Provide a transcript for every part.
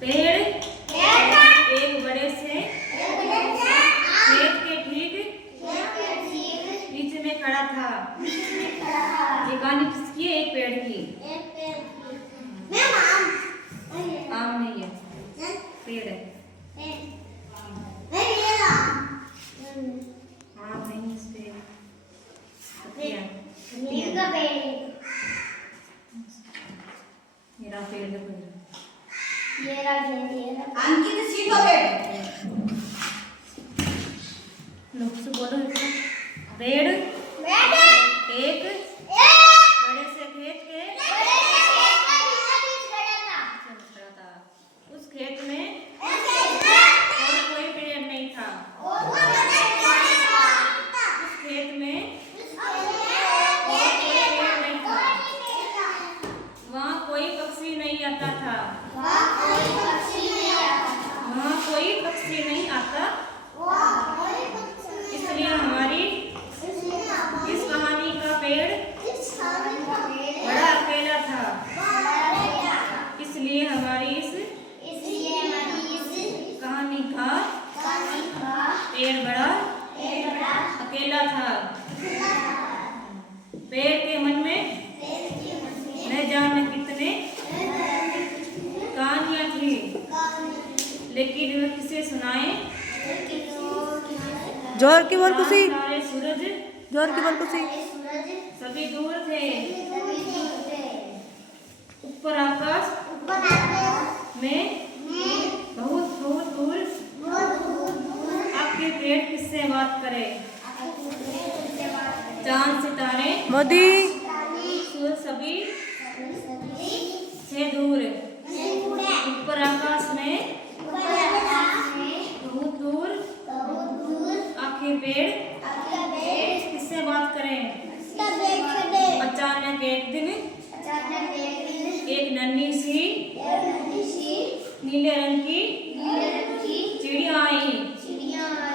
पेड़ एक बड़े से खेत के ठीक बीच में खड़ा था। ये कहानी किसकी है? एक पेड़ की। आम नहीं है, पेड़ है। आम नहीं, इस पे मेरा पेड़ देखो, अंकित सीधो बैठ। लोग से बोलो पेड़ एक बड़े से खेत के खड़ा था। उस खेत में और कोई पेड़ नहीं था। उस खेत में और कोई पेड़ नहीं था। वहाँ कोई पक्षी नहीं आता था। वहाँ कोई पक्षी नहीं आता। इसलिए हमारी इस कहानी का पेड़ बड़ा अकेला था। इसलिए हमारी इस कहानी का पेड़ बड़ा अकेला था। पेड़ के मन में न जाने कितने कहानियां थी, लेकिन वह किसे सुनाए? जोर की बोल कुसी, सारे सूरज जोर की बोल कुसी। सभी दूर थे। ऊपर आकाश में बहुत बहुत दूर आपके पेड़ किससे बात करे? चांद सितारे मोदी सूरज सभी से दूर। ऊपर आकाश में बहुत दूर आपके पेड़ किससे बात करें? अचानक एक दिन एक नन्ही सी नीले रंग की चिड़िया आई।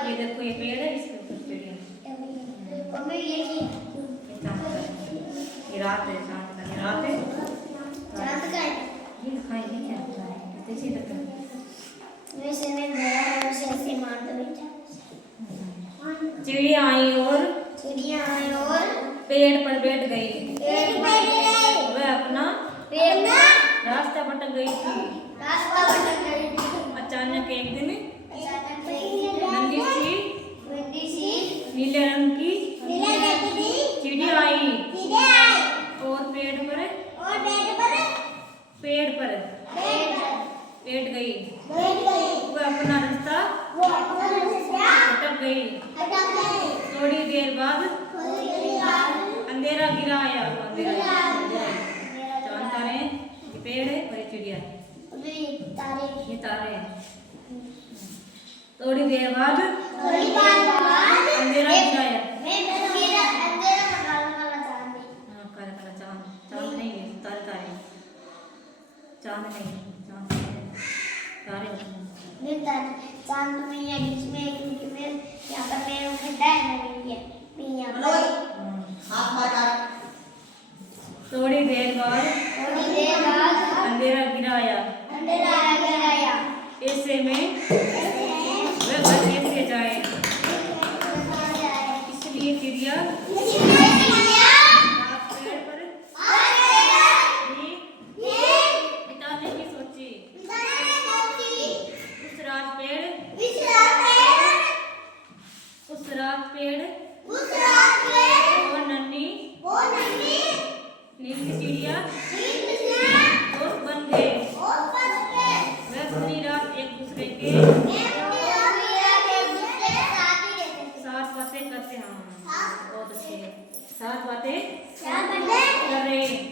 ये देखो, ये पेड़ है, इसके ऊपर चिड़िया। ये रात है, चांद का रात है। ये खाएंगे क्या? देखिए देखो, चिड़िया आई और पेड़ पर बैठ गई। वह अपना रास्ता भटक गई थी। अचानक एक दिन नन्ही सी नीले रंग की चिड़िया आई और पेड़ पर बैठ गई। वह अपना रास्ता भटक गई। थोड़ी देर बाद अंधेरा गिरा आया। चांद तारे, ये पेड़ है और ये चिड़िया, ये तारे हैं। थोड़ी देर बाद अंधेरा गिराया। हाँ, काला काला चांद। चांद नहीं है, तारे तारे। चांद नहीं है, चांद तारे होते हैं। चांद में या बीच में क्योंकि मैं यहाँ पर मेरा खड्डा है मैं यहाँ पर थोड़ी देर बाद अंधेरा गिराया। ऐसे में वह घर कैसे जाए? इसलिए चिड़िया रात पेड़ पर बिताने की सोची। उस रात पेड़ और नन्ही नीली चिड़िया दोस्त बन गए। वह पूरी रात एक दूसरे के साथ बातें करते हैं। बहुत अच्छे, साथ बातें कर रहे हैं।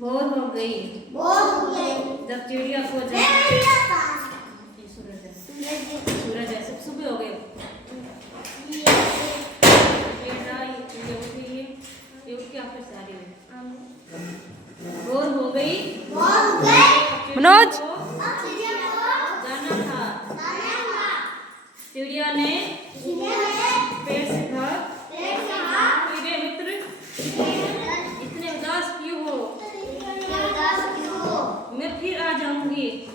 भोर हो गई जब चिड़िया को सूरज है, सब सुबह हो गए। ये उठ के आप सारी भोर हो गई। मनोज जाना था। चिड़िया ने पेड़ से कहा, मेरे मित्र इतने उदास क्यों हो? मैं फिर आ जाऊंगी।